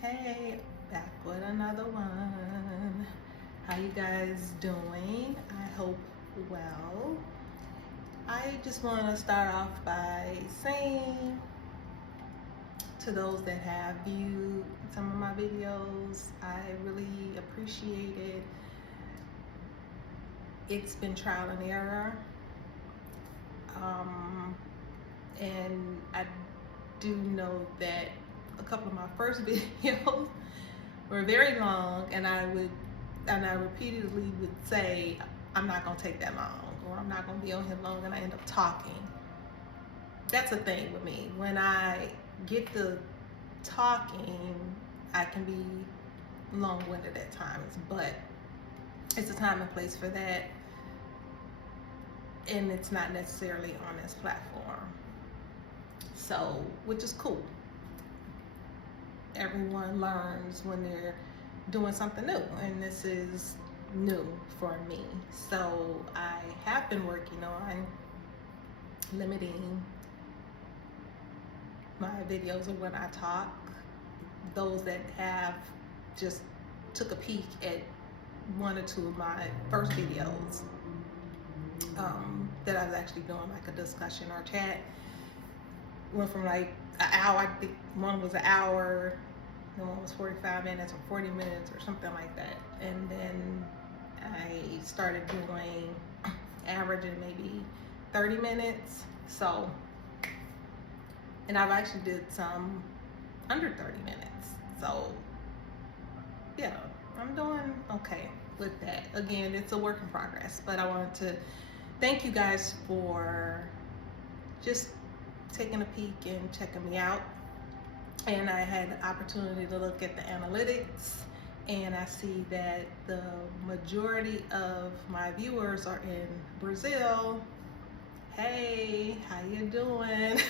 Hey, back with another one. How you guys doing? I hope well. I just want to start off by saying to those that have viewed some of my videos, I really appreciate it. It's been trial and error. And I do know that a couple of my first videos were very long, and I repeatedly would say, I'm not gonna take that long, or I'm not gonna be on here long, and I end up talking. That's a thing with me. When I get to talking, I can be long-winded at times, but it's a time and place for that, and it's not necessarily on this platform. So, which is cool. Everyone learns when they're doing something new, and this is new for me. So I have been working on limiting my videos of when I talk. Those that have just took a peek at one or two of my first videos that I was actually doing like a discussion or chat, went from like an hour, I think one was an hour, the one was 45 minutes or 40 minutes or something like that. And then I started doing averaging maybe 30 minutes. So, and I've actually did some under 30 minutes. So yeah, I'm doing okay with that. Again, it's a work in progress, but I wanted to thank you guys for just taking a peek and checking me out. And I had the opportunity to look at the analytics, and I see that the majority of my viewers are in Brazil. Hey, how you doing?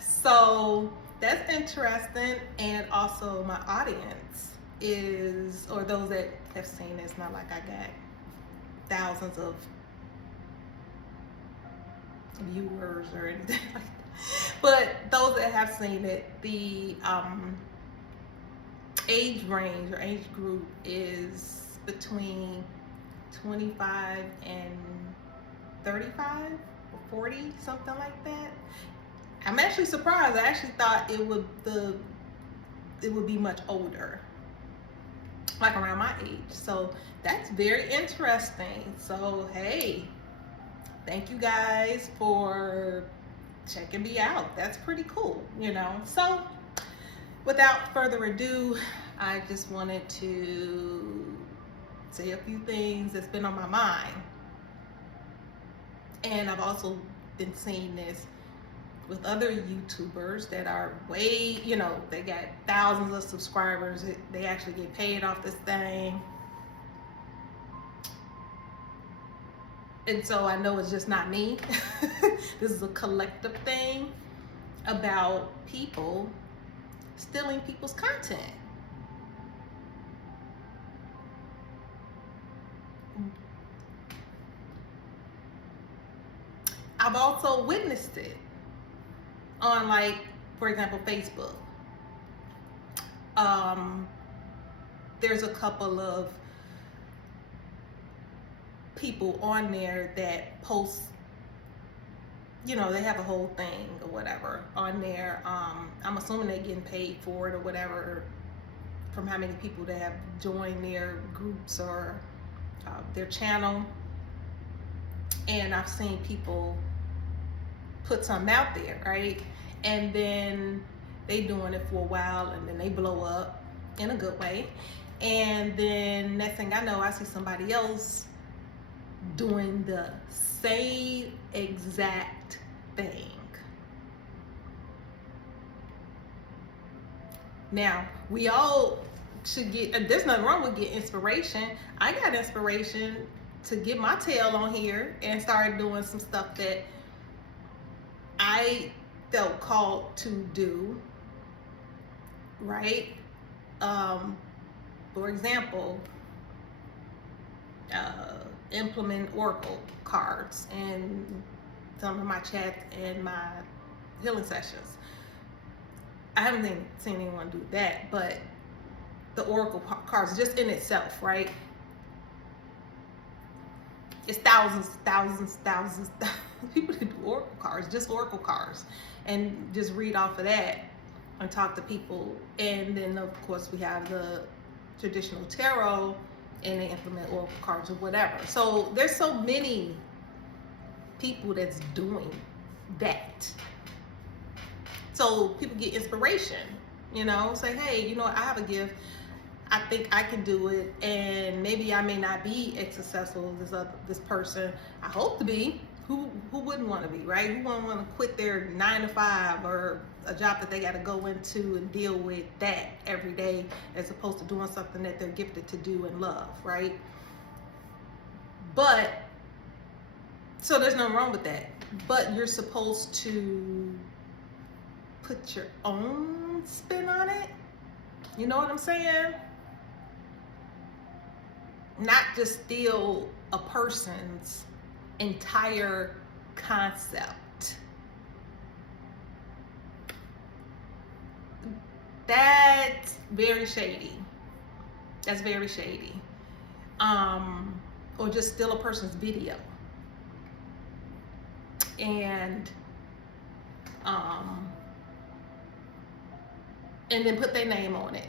So that's interesting. And also my audience is, or those that have seen it, it's not like I got thousands of viewers or anything like that. But those that have seen it, the age range or age group is between 25 and 35 or 40, something like that. I'm actually surprised. I actually thought it would be much older, like around my age. So that's very interesting. So hey, thank you guys for checking me out. That's pretty cool, you know. So without further ado, I just wanted to say a few things that's been on my mind. And I've also been seeing this with other YouTubers that are way, you know, they got thousands of subscribers. They actually get paid off this thing. And so I know it's just not me. This is a collective thing about people stealing people's content. I've also witnessed it on, like, for example, Facebook. There's a couple of people on there that post, you know, they have a whole thing or whatever on there. I'm assuming they're getting paid for it or whatever from how many people that have joined their groups or their channel. And I've seen people put something out there, right? And then they doing it for a while, and then they blow up in a good way. And then next thing I know, I see somebody else doing the same exact thing. Now, we all should get, there's nothing wrong with getting inspiration. I got inspiration to get my tail on here and start doing some stuff that I felt called to do, right? For example, implement oracle cards in some of my chats and my healing sessions. I haven't seen anyone do that, but the oracle cards just in itself, right? It's thousands people that do oracle cards, just oracle cards, and just read off of that and talk to people. And then of course we have the traditional tarot, and they implement oracle cards or whatever. So there's so many people that's doing that. So people get inspiration, say, hey, I have a gift. I think I can do it, and maybe I may not be as successful as this person. I hope to be. Who wouldn't want to be, right? Who wouldn't want to quit their 9-to-5 or a job that they got to go into and deal with that every day, as opposed to doing something that they're gifted to do and love, right? But so there's nothing wrong with that. But you're supposed to put your own spin on it. You know what I'm saying? Not just steal a person's entire concept. That's very shady. That's very shady. Or just steal a person's video. And then put their name on it.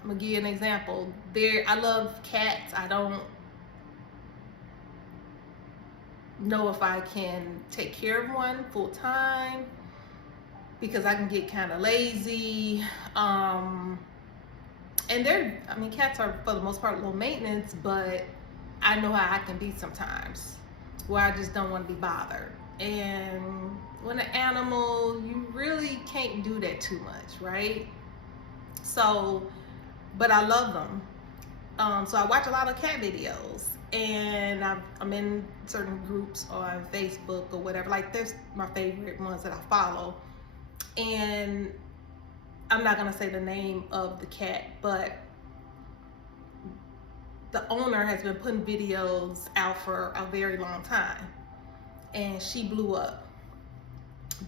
I'm gonna give you an example. I love cats. I don't know if I can take care of one full time because I can get kind of lazy. And cats are for the most part low maintenance, but I know how I can be sometimes, where I just don't want to be bothered. And when an animal, you really can't do that too much, right? So, but I love them. So I watch a lot of cat videos, and I'm in certain groups on Facebook or whatever. Like, there's my favorite ones that I follow. And I'm not gonna say the name of the cat, but the owner has been putting videos out for a very long time, and she blew up.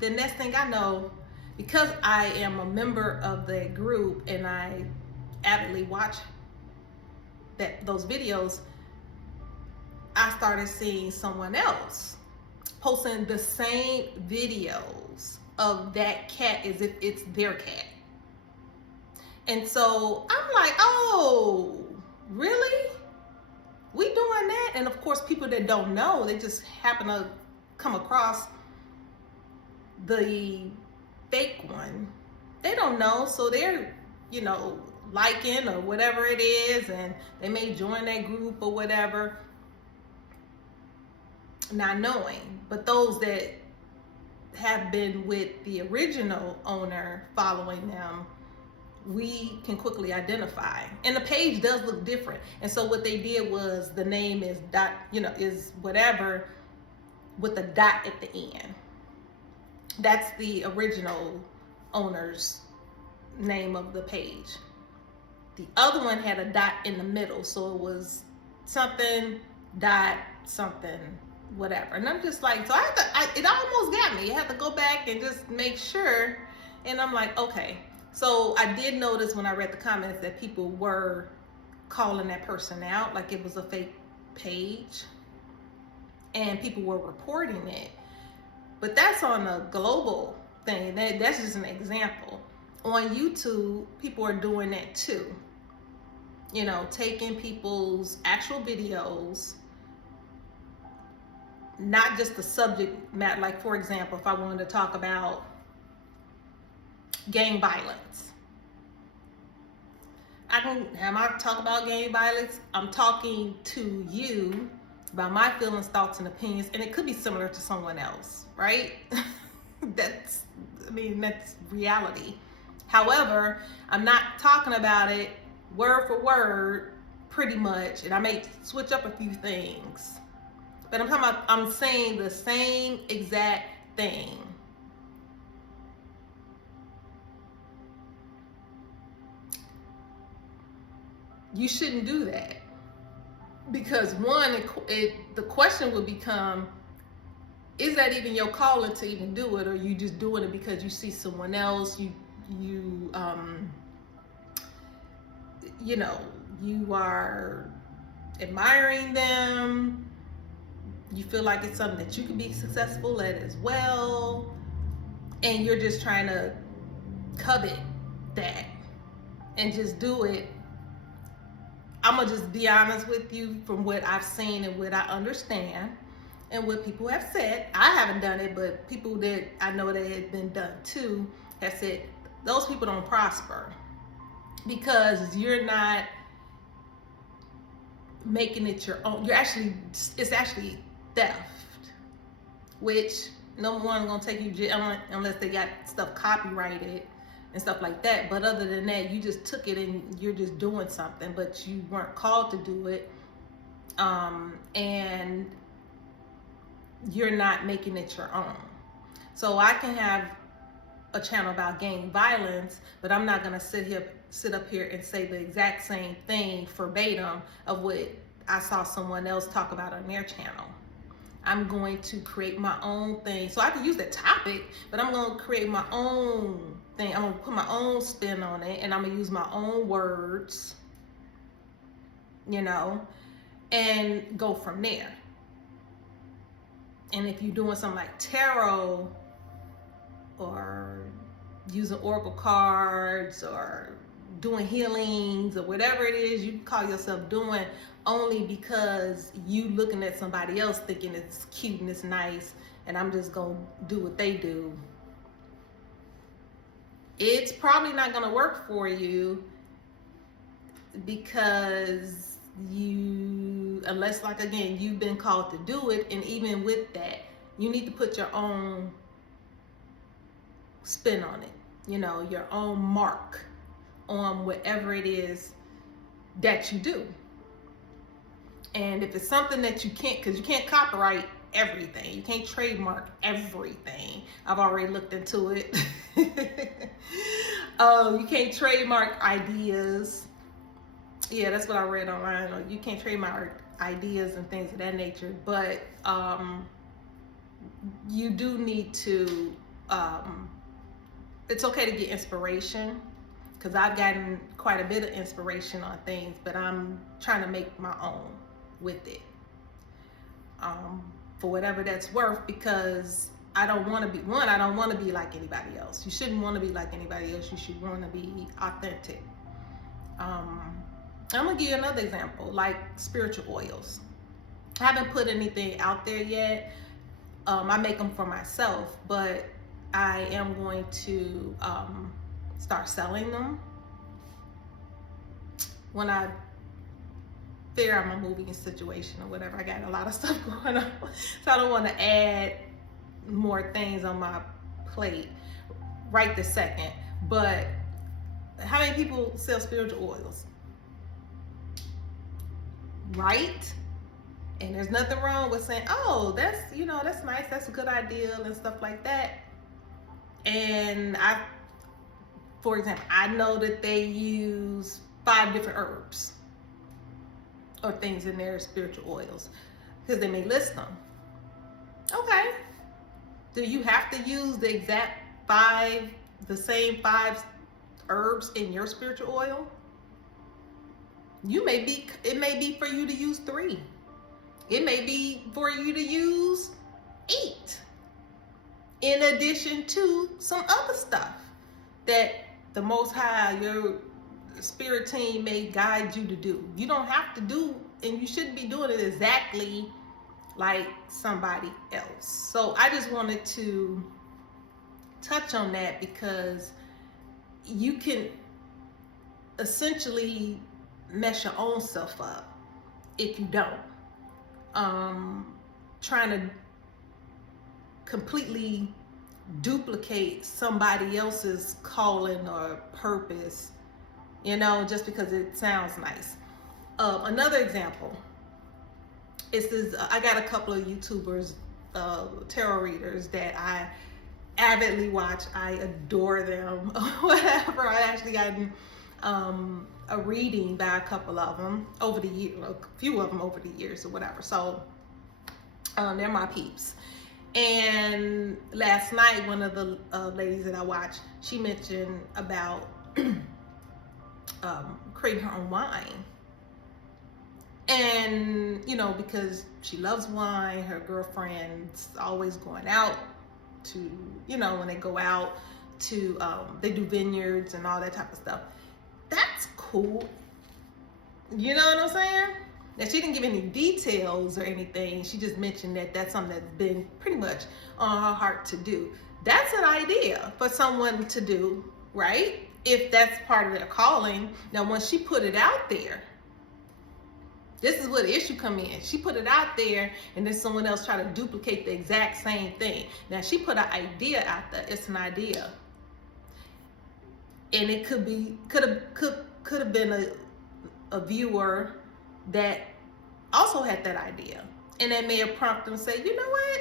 The next thing I know, because I am a member of the group and I avidly watch those videos, I started seeing someone else posting the same videos of that cat as if it's their cat. And so I'm like, oh, really? We doing that? And of course, people that don't know, they just happen to come across the fake one. They don't know, so they're, liking or whatever it is, and they may join that group or whatever, not knowing. But those that have been with the original owner following them, we can quickly identify. And the page does look different. And so what they did was, the name is dot, is whatever with a dot at the end. That's the original owner's name of the page. The other one had a dot in the middle, so it was something dot something whatever. And I'm just like, so it almost got me. You have to go back and just make sure. And I'm like, okay. So I did notice when I read the comments that people were calling that person out like it was a fake page, and people were reporting it. But that's on a global thing. That's just an example. On YouTube, people are doing that too. Taking people's actual videos, not just the subject matter. Like, for example, if I wanted to talk about gang violence, I talk about gang violence. I'm talking to you about my feelings, thoughts, and opinions, and it could be similar to someone else, right? That's reality. However, I'm not talking about it word for word, pretty much, and I may switch up a few things, but I'm saying the same exact thing. You shouldn't do that, because one, the question would become, is that even your calling to even do it, or you just doing it because you see someone else, you know, you are admiring them. You feel like it's something that you can be successful at as well, and you're just trying to covet that and just do it. I'm gonna just be honest with you from what I've seen and what I understand and what people have said. I haven't done it, but people that I know that had been done too have said those people don't prosper because you're not making it your own. It's actually theft, which number one gonna take you jail unless they got stuff copyrighted and stuff like that. But other than that, you just took it and you're just doing something, but you weren't called to do it, and you're not making it your own. So I can have a channel about gang violence, but I'm not gonna sit up here and say the exact same thing verbatim of what I saw someone else talk about on their channel. I'm going to create my own thing. So I can use that topic, but I'm going to create my own thing. I'm going to put my own spin on it, and I'm going to use my own words, you know, and go from there. And if you're doing something like tarot or using oracle cards or doing healings or whatever it is you call yourself doing, only because you looking at somebody else thinking it's cute and it's nice and I'm just gonna do what they do, it's probably not gonna work for you, because unless, like, again, you've been called to do it, and even with that, you need to put your own spin on it, you know, your own mark on whatever it is that you do. And if it's something that you can't, because you can't copyright everything, you can't trademark everything. I've already looked into it. You can't trademark ideas. Yeah, that's what I read online. You can't trademark ideas and things of that nature, but you do need to, it's okay to get inspiration, because I've gotten quite a bit of inspiration on things, but I'm trying to make my own with it, for whatever that's worth, because I don't want to be, I don't want to be like anybody else. You shouldn't want to be like anybody else. You should want to be authentic. I'm gonna give you another example, like spiritual oils. I haven't put anything out there yet. I make them for myself, but I am going to start selling them when I figure out my moving situation or whatever. I got a lot of stuff going on, so I don't want to add more things on my plate right this second. But how many people sell spiritual oils? Right? And there's nothing wrong with saying, oh, that's, you know, that's nice, that's a good idea and stuff like that. And for example, I know that they use 5 different herbs or things in their spiritual oils, because they may list them. Okay. Do you have to use the exact the same 5 herbs in your spiritual oil? It may be for you to use 3. It may be for you to use 8, in addition to some other stuff that the Most High, your spirit team, may guide you to do. You don't have to do, and you shouldn't be doing it exactly like somebody else. So I just wanted to touch on that, because you can essentially mess your own self up if you don't. Trying to completely duplicate somebody else's calling or purpose, you know, just because it sounds nice. Another example is this. I got a couple of YouTubers, tarot readers that I avidly watch. I adore them. Whatever. I actually gotten a reading by a couple of them over the year, a few of them over the years or whatever. So they're my peeps. And last night, one of the ladies that I watched, she mentioned about creating her own wine. And, you know, because she loves wine, her girlfriend's always going out to, you know, when they go out to, they do vineyards and all that type of stuff. That's cool. You know what I'm saying? Now, she didn't give any details or anything. She just mentioned that that's something that's been pretty much on her heart to do. That's an idea for someone to do, right? If that's part of their calling. Now, once she put it out there, this is where the issue come in. She put it out there, and then someone else try to duplicate the exact same thing. Now, she put an idea out there. It's an idea, and it could have been a viewer that also had that idea, and that may have prompted them to say, you know what,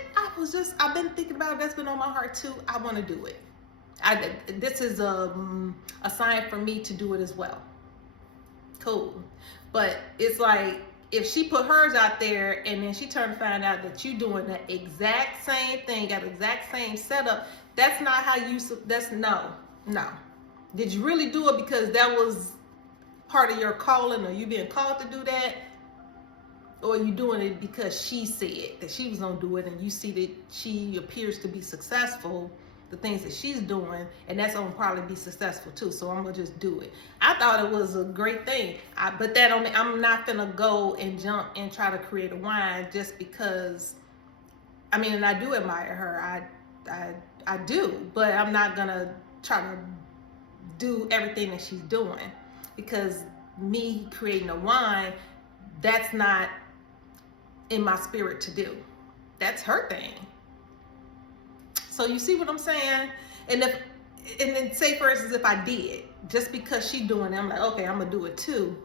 I've been thinking about it. That's been on my heart too. I want to do it. This is a sign for me to do it as well. Cool. But it's like, if she put hers out there and then she turned to find out that you doing the exact same thing, got the exact same setup, that's not how you, that's no. Did you really do it because that was part of your calling, or you being called to do that? Or are you doing it because she said that she was gonna do it, and you see that she appears to be successful, the things that she's doing, and that's gonna probably be successful too, so I'm gonna just do it. I thought it was a great thing, but that don't mean I'm not gonna go and jump and try to create a wine just because. I mean, and I do admire her, I do, but I'm not gonna try to do everything that she's doing, because me creating a wine, that's not in my spirit to do. That's her thing. So you see what I'm saying? And then say, for instance, if I did, just because she's doing it, I'm like, okay, I'm gonna do it too.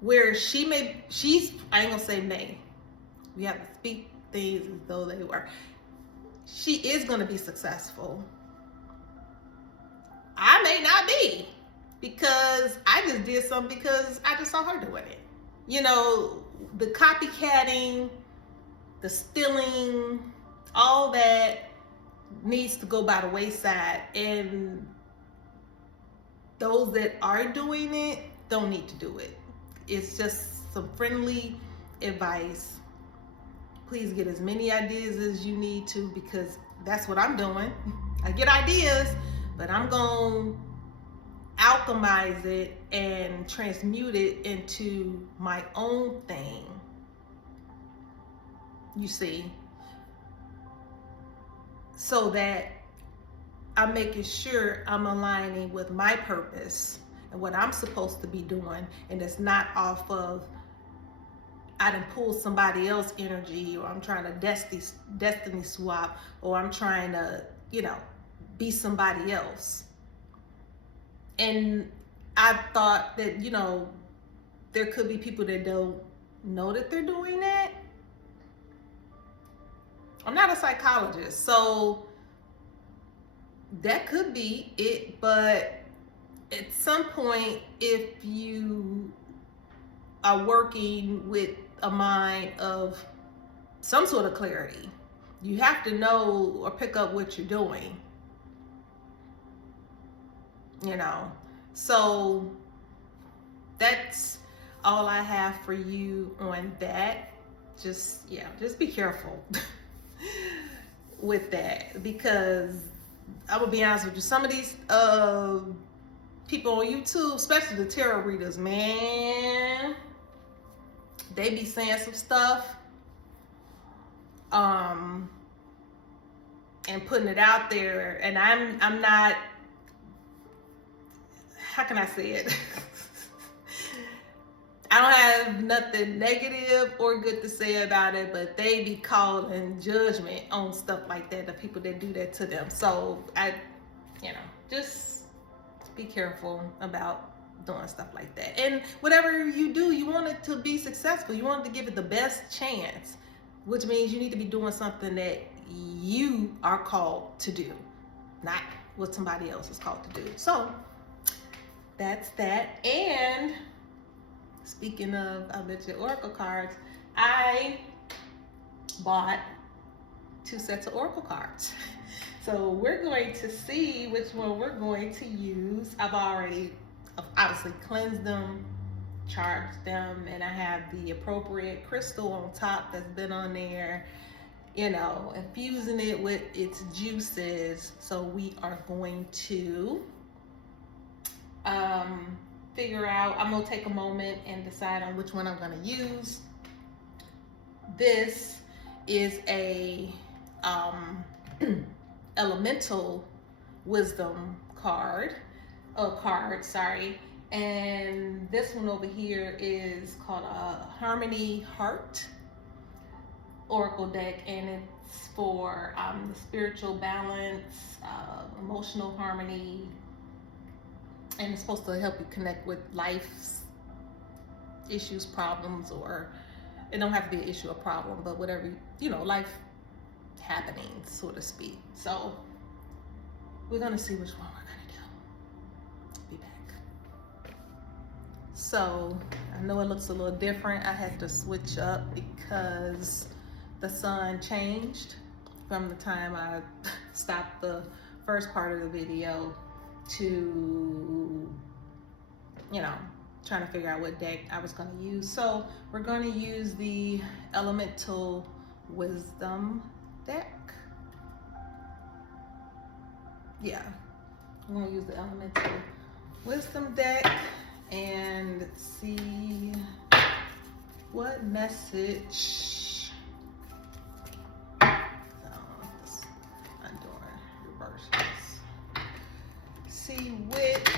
Where I ain't gonna say may. We have to speak things as though they were. She is gonna be successful. I may not be, because I just did something because I just saw her doing it. You know, the copycatting, the stealing, all that needs to go by the wayside, and those that are doing it don't need to do it. It's just some friendly advice. Please get as many ideas as you need to, because that's what I'm doing. I get ideas, but I'm going to alchemize it and transmute it into my own thing. You see? So that I'm making sure I'm aligning with my purpose and what I'm supposed to be doing, and it's not off of I done pull somebody else's energy, or I'm trying to destiny swap, or I'm trying to, you know, be somebody else. And I thought that, you know, there could be people that don't know that they're doing that. I'm not a psychologist, so that could be it. But at some point, if you are working with a mind of some sort of clarity, you have to know or pick up what you're doing. You know, so that's all I have for you on that. Just be careful with that, because I'm gonna be honest with you, some of these people on YouTube, especially the tarot readers, man, they be saying some stuff and putting it out there, and I'm not, how can I say it? I don't have nothing negative or good to say about it, but they be calling judgment on stuff like that, the people that do that to them. So just be careful about doing stuff like that. And whatever you do, you want it to be successful. You want it to give it the best chance, which means you need to be doing something that you are called to do, not what somebody else is called to do. So that's that. And speaking of, I mentioned oracle cards, I bought 2 sets of oracle cards. So we're going to see which one we're going to use. I've already obviously cleansed them, charged them, and I have the appropriate crystal on top that's been on there, you know, infusing it with its juices. So we are going to figure out, I'm gonna take a moment and decide on which one I'm gonna use. This is a elemental wisdom card, sorry. And this one over here is called a Harmony Heart Oracle deck, and it's for the spiritual balance, emotional harmony, and it's supposed to help you connect with life's issues, problems, or it don't have to be an issue or problem, but whatever, you know, life happenings, so to speak. So we're gonna see which one we're gonna do. Be back. So I know it looks a little different. I had to switch up because the sun changed from the time I stopped the first part of the video to, you know, trying to figure out what deck I was going to use. So we're going to use the Elemental Wisdom deck. Yeah, I'm going to use the Elemental Wisdom deck and see what message. I'm doing reverses. See which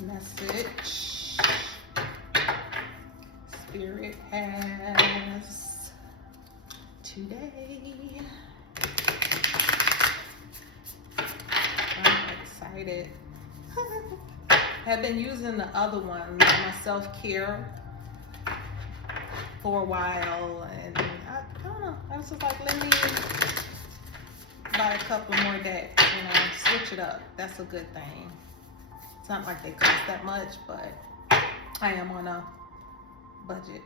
message Spirit has today. I'm excited. I've been using the other one, my self-care, for a while, and I don't know, I was just like, let me buy a couple more decks, you know, switch it up. That's a good thing. It's not like they cost that much, but I am on a budget.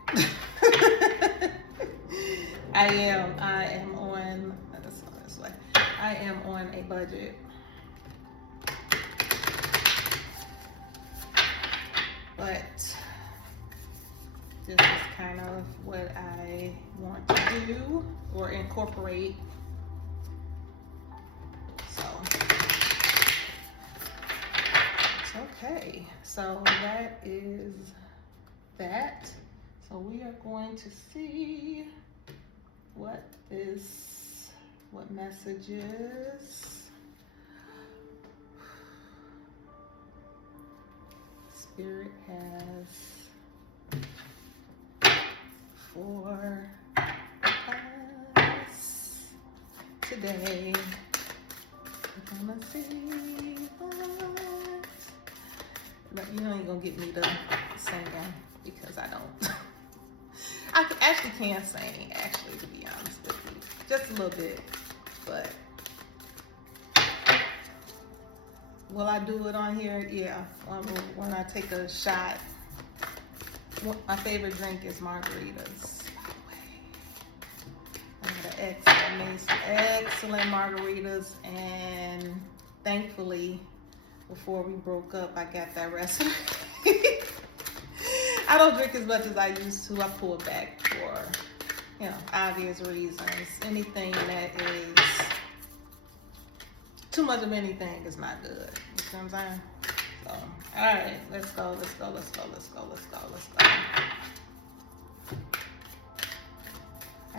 I am on, let's go this way. I am on a budget. But this is kind of what I want to do or incorporate. So okay, so that is that. So we are going to see what messages Spirit has for us today. We're gonna see what. But you ain't gonna get me to sing because I don't. I actually can sing, actually, to be honest with you, just a little bit. But will I do it on here? Yeah, when I take a shot. My favorite drink is margaritas, by the way. I made some excellent margaritas, and thankfully, before we broke up, I got that recipe. I don't drink as much as I used to. I pull back for, you know, obvious reasons. Anything that is too much of anything is not good. You see what I'm saying? So, all right, let's go. I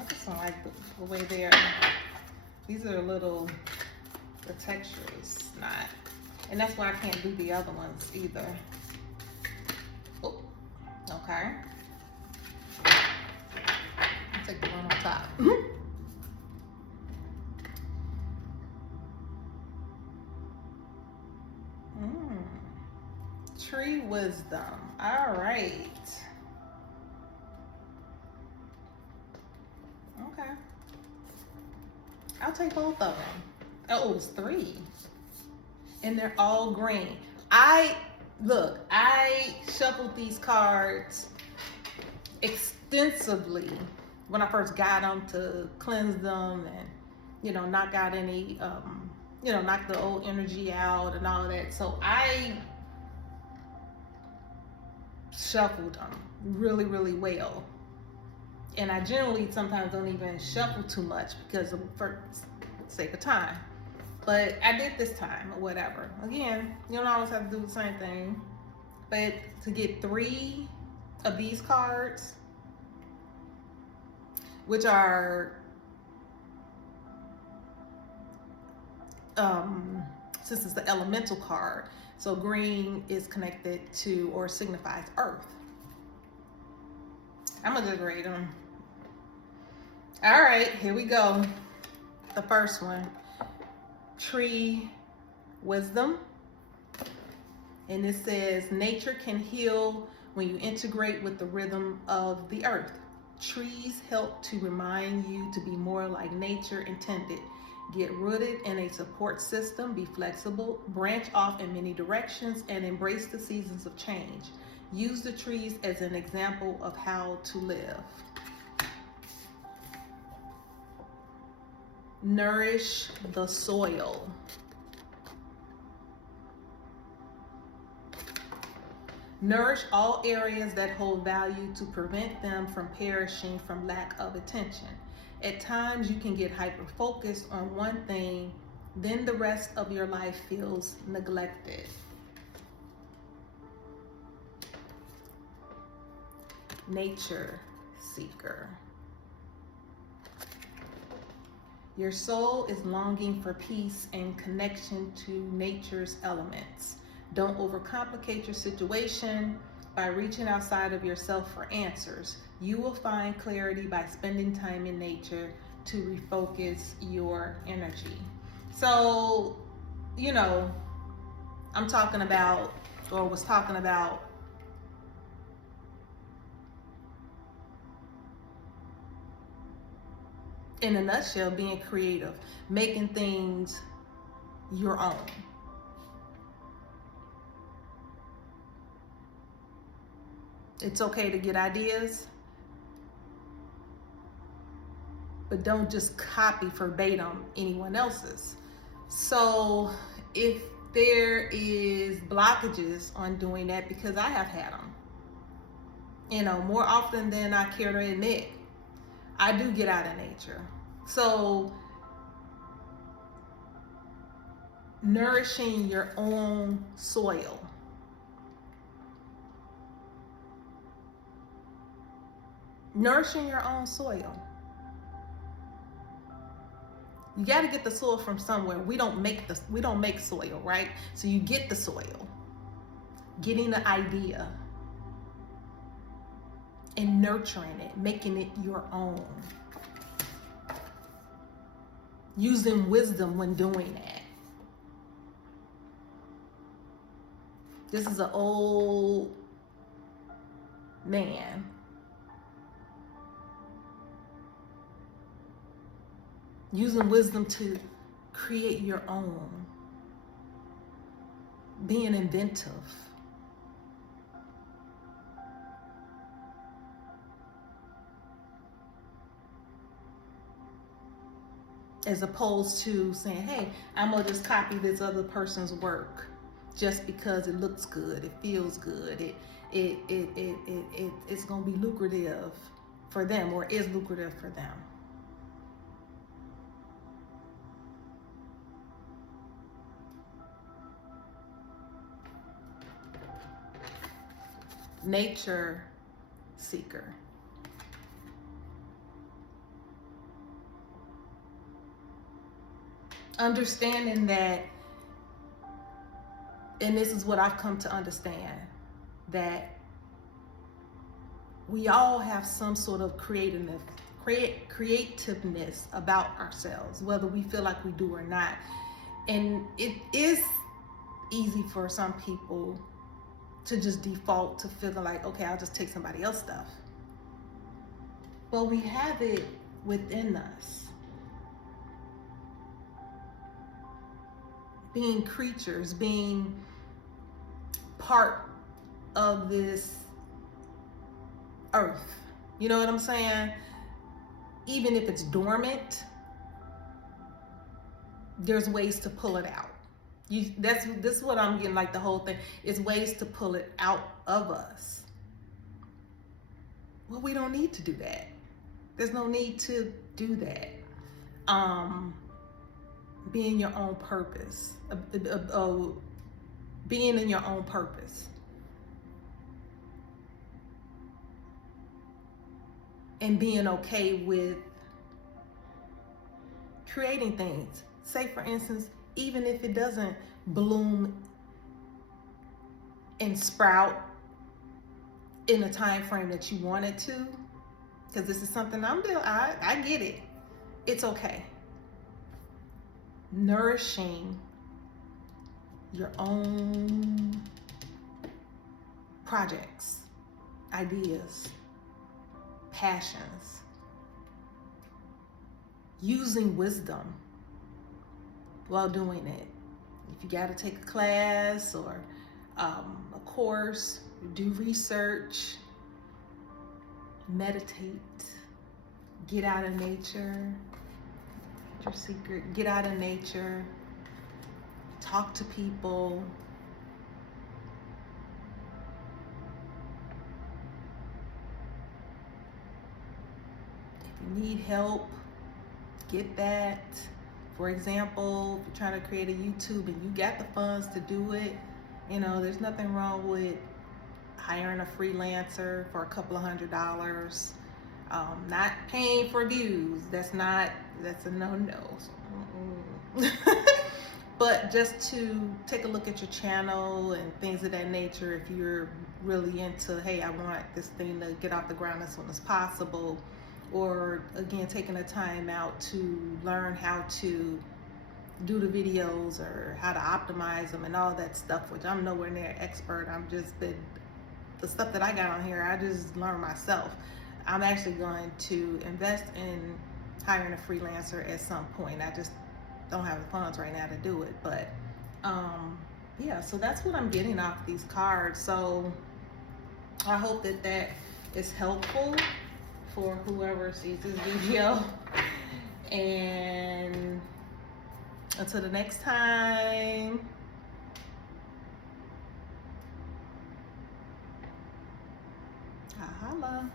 just don't like the way they are. These are the texture is not, and that's why I can't do the other ones either. Oh, okay. I'll take the one on top. Tree wisdom. All right. Okay. I'll take both of them. Oh, it's 3. And they're all green. I shuffled these cards extensively when I first got them, to cleanse them and, knock out any, knock the old energy out and all that. So I shuffled them really, really well. And I generally sometimes don't even shuffle too much because for sake of time. But I did this time or whatever. Again, you don't always have to do the same thing. But to get 3 of these cards, which are since it's the elemental card, so green is connected to or signifies earth. I'm gonna just read them. All right, here we go. The first one, tree wisdom. And it says, nature can heal when you integrate with the rhythm of the earth. Trees help to remind you to be more like nature intended. Get rooted in a support system, be flexible, branch off in many directions, and embrace the seasons of change. Use the trees as an example of how to live. Nourish the soil. Nourish all areas that hold value to prevent them from perishing from lack of attention. At times, you can get hyper-focused on one thing, then the rest of your life feels neglected. Nature seeker. Your soul is longing for peace and connection to nature's elements. Don't overcomplicate your situation by reaching outside of yourself for answers. You will find clarity by spending time in nature to refocus your energy. So, I'm talking about, or was talking about, in a nutshell, being creative, making things your own. It's okay to get ideas, but don't just copy verbatim anyone else's. So if there is blockages on doing that, because I have had them, more often than I care to admit, I do get out of nature. So nourishing your own soil. Nourishing your own soil. You got to get the soil from somewhere. We don't make soil, right? So you get the soil, getting the idea and nurturing it, making it your own. Using wisdom when doing that. This is an old man. Using wisdom to create your own. Being inventive. As opposed to saying, hey, I'm gonna just copy this other person's work just because it looks good, it feels good, it's gonna be lucrative for them, or is lucrative for them. Nature seeker. Understanding that, and this is what I've come to understand, that we all have some sort of creativeness about ourselves, whether we feel like we do or not. And it is easy for some people to just default to feeling like, okay, I'll just take somebody else's stuff. But we have it within us. Being creatures, being part of this earth. You know what I'm saying? even if it's dormant, there's ways to pull it out. This is what I'm getting, like the whole thing is ways to pull it out of us. Well, we don't need to do that. There's no need to do that. Being your own purpose, being in your own purpose, and being okay with creating things. Say, for instance, even if it doesn't bloom and sprout in the time frame that you want it to, because this is something I get it. It's okay. Nourishing your own projects, ideas, passions, using wisdom while doing it. If you got to take a class or a course, do research, meditate, get out of nature. Your secret, get out of nature, talk to people, if you need help, get that. For example, if you're trying to create a YouTube and you got the funds to do it, you know, there's nothing wrong with hiring a freelancer for a couple of $100s. Not paying for views. That's a no-no. But just to take a look at your channel and things of that nature, if you're really into, hey, I want this thing to get off the ground as soon as possible, or again, taking the time out to learn how to do the videos or how to optimize them and all that stuff, which I'm nowhere near expert. The stuff that I got on here, I just learned myself. I'm actually going to invest in hiring a freelancer at some point. I just don't have the funds right now to do it. But yeah, so that's what I'm getting off these cards. So I hope that is helpful for whoever sees this video. And until the next time, holla.